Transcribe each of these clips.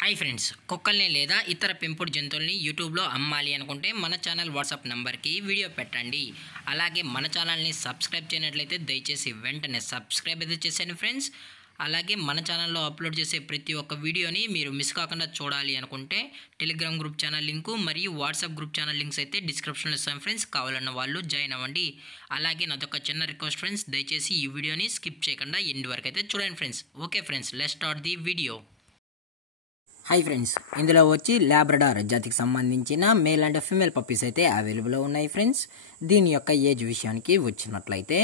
Hi friends, కుక్కల్ని లేదా ఇతర పెంపుడు జంతువుల్ని యూట్యూబ్లో అమ్మాలి అనుకుంటే మన ఛానల్ వాట్సాప్ నెంబర్కి వీడియో పెట్టండి. అలాగే మన ఛానల్ని సబ్స్క్రైబ్ చేయనట్లయితే దయచేసి వెంటనే సబ్స్క్రైబ్ అయితే చేసేయండి ఫ్రెండ్స్. అలాగే మన ఛానల్లో అప్లోడ్ చేసే ప్రతి ఒక్క వీడియోని మీరు మిస్ కాకుండా చూడాలి అనుకుంటే టెలిగ్రామ్ గ్రూప్ ఛానల్ లింకు మరియు వాట్సాప్ గ్రూప్ ఛానల్ లింక్స్ అయితే డిస్క్రిప్షన్లో ఇస్తాం ఫ్రెండ్స్. కావాలన్న వాళ్ళు జాయిన్ అవ్వండి. అలాగే నాదొక చిన్న రిక్వెస్ట్ ఫ్రెండ్స్, దయచేసి ఈ వీడియోని స్కిప్ చేయకుండా ఎండ్ వరకు అయితే చూడండి friends. Okay friends, let's start the video. Hi friends, ఇందులో వచ్చి లాబ్రడార్ జాతికి సంబంధించిన మేల్ అండ్ ఫీమేల్ పప్పీస్ అయితే అవైలబుల్లో ఉన్నాయి ఫ్రెండ్స్. దీని యొక్క ఏజ్ విషయానికి వచ్చినట్లయితే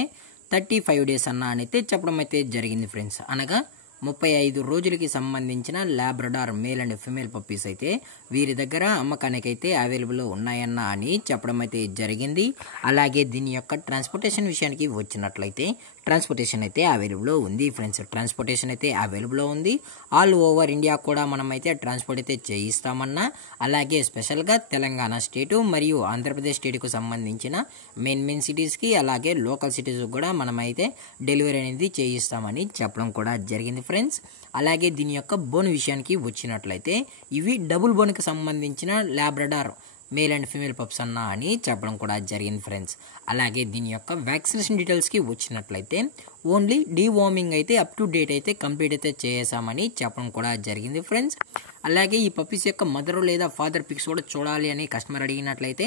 35 డేస్ అన్న అయితే చెప్పడం అయితే జరిగింది ఫ్రెండ్స్. అనగా 35 రోజులకి సంబంధించిన Labrador male and female puppies అయితే వీరి దగ్గర అమ్మకానికి అయితే అవైలబుల్లో ఉన్నాయన్న అని చెప్పడం అయితే జరిగింది. అలాగే దీని యొక్క ట్రాన్స్పోర్టేషన్ విషయానికి వచ్చినట్లయితే ట్రాన్స్పోర్టేషన్ అయితే అవైలబుల్లో ఉంది ఫ్రెండ్స్. ట్రాన్స్పోర్టేషన్ అయితే అవైలబుల్లో ఉంది. ఆల్ ఓవర్ ఇండియా కూడా మనమైతే ట్రాన్స్పోర్ట్ అయితే చేయిస్తామన్నా, అలాగే స్పెషల్గా తెలంగాణ స్టేటు మరియు ఆంధ్రప్రదేశ్ స్టేట్కు సంబంధించిన మెయిన్ సిటీస్కి అలాగే లోకల్ సిటీస్కి కూడా మనమైతే డెలివరీ అనేది చేయిస్తామని చెప్పడం కూడా జరిగింది ఫ్రెండ్స్. అలాగే దీని యొక్క బోన్ విషయానికి వచ్చినట్లయితే ఇవి డబుల్ బోన్కి సంబంధించిన Labrador male and female pups అన్న అని చెప్పడం కూడా జరిగింది ఫ్రెండ్స్. అలాగే దీని యొక్క వ్యాక్సినేషన్ డీటెయిల్స్కి వచ్చినట్లయితే ఓన్లీ డీవార్మింగ్ అయితే అప్ టు డేట్ అయితే కంప్లీట్ అయితే చేసామని చెప్పడం కూడా జరిగింది ఫ్రెండ్స్. అలాగే ఈ పప్పీస్ యొక్క మదర్ లేదా ఫాదర్ పిక్స్ కూడా చూడాలి అని కస్టమర్ అడిగినట్లయితే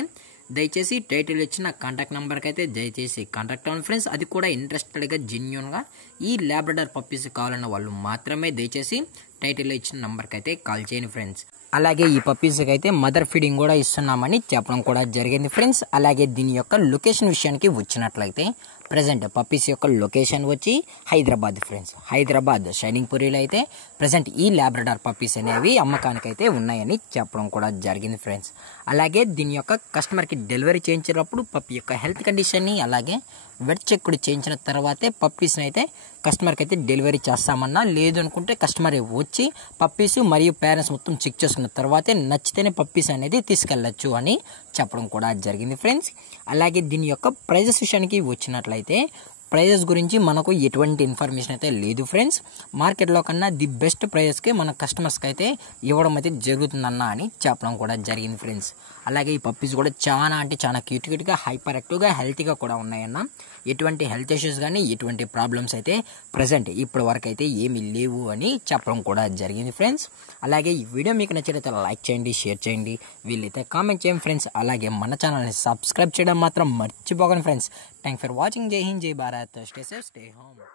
దయచేసి టైటిల్ ఇచ్చిన కాంటాక్ట్ నెంబర్కి అయితే దయచేసి కాంటాక్ట్ అవ్వండి ఫ్రెండ్స్. అది కూడా ఇంట్రెస్టెడ్గా జెన్యూన్గా ఈ లాబ్రడార్ పప్పీస్ కావాలన్న వాళ్ళు మాత్రమే దయచేసి టైటిల్లో ఇచ్చిన నెంబర్కి అయితే కాల్ చేయండి ఫ్రెండ్స్. అలాగే ఈ పప్పీస్కి అయితే మదర్ ఫీడింగ్ కూడా ఇస్తున్నామని చెప్పడం కూడా జరిగింది ఫ్రెండ్స్. అలాగే దీని యొక్క లొకేషన్ విషయానికి వచ్చినట్లయితే ప్రజెంట్ పప్పీస్ యొక్క లొకేషన్ వచ్చి హైదరాబాద్ ఫ్రెండ్స్. హైదరాబాద్ షైనింగ్ పూరిలో అయితే ప్రజెంట్ ఈ లాబ్రడార్ పప్పీస్ అనేవి అమ్మకానికి అయితే ఉన్నాయని చెప్పడం కూడా జరిగింది ఫ్రెండ్స్. అలాగే దీని యొక్క కస్టమర్కి డెలివరీ చేయించేటప్పుడు పప్పీ యొక్క హెల్త్ కండిషన్ని అలాగే వెట్ చెక్ చేయించిన తర్వాతే పప్పీస్ని అయితే కస్టమర్కి అయితే డెలివరీ చేస్తామన్నా, లేదు అనుకుంటే కస్టమర్ వచ్చి పప్పీస్ మరియు పేరెంట్స్ మొత్తం చెక్ చేసుకున్న తర్వాతే నచ్చితేనే పప్పీస్ అనేది తీసుకెళ్ళచ్చు అని చెప్పడం కూడా జరిగింది ఫ్రెండ్స్. అలాగే దీని యొక్క ప్రైజెస్ విషయానికి వచ్చినట్లయితే ప్రైజెస్ గురించి మనకు ఎటువంటి ఇన్ఫర్మేషన్ అయితే లేదు ఫ్రెండ్స్. మార్కెట్లో కన్నా ది బెస్ట్ ప్రైజెస్కి మన కస్టమర్స్కి అయితే ఇవ్వడం అయితే జరుగుతుందన్న అని చెప్పడం కూడా జరిగింది ఫ్రెండ్స్. అలాగే ఈ పప్పీస్ కూడా చాలా అంటే చాలా క్యూట్గా హైపర్ యాక్టివ్గా హెల్తీగా కూడా ఉన్నాయన్న. ఎటువంటి హెల్త్ ఇష్యూస్ కానీ ఎటువంటి ప్రాబ్లమ్స్ అయితే ప్రజెంట్ ఇప్పటి వరకు అయితే ఏమీ లేవు అని చెప్పడం కూడా జరిగింది ఫ్రెండ్స్. అలాగే ఈ వీడియో మీకు నచ్చినట్లయితే లైక్ చేయండి, షేర్ చేయండి, వీళ్ళైతే కామెంట్ చేయండి ఫ్రెండ్స్. అలాగే మన ఛానల్ని సబ్స్క్రైబ్ చేయడం మాత్రం మర్చిపోకండి ఫ్రెండ్స్. Thanks for watching. జై హింద్, జై Bharat. Stay safe, stay home.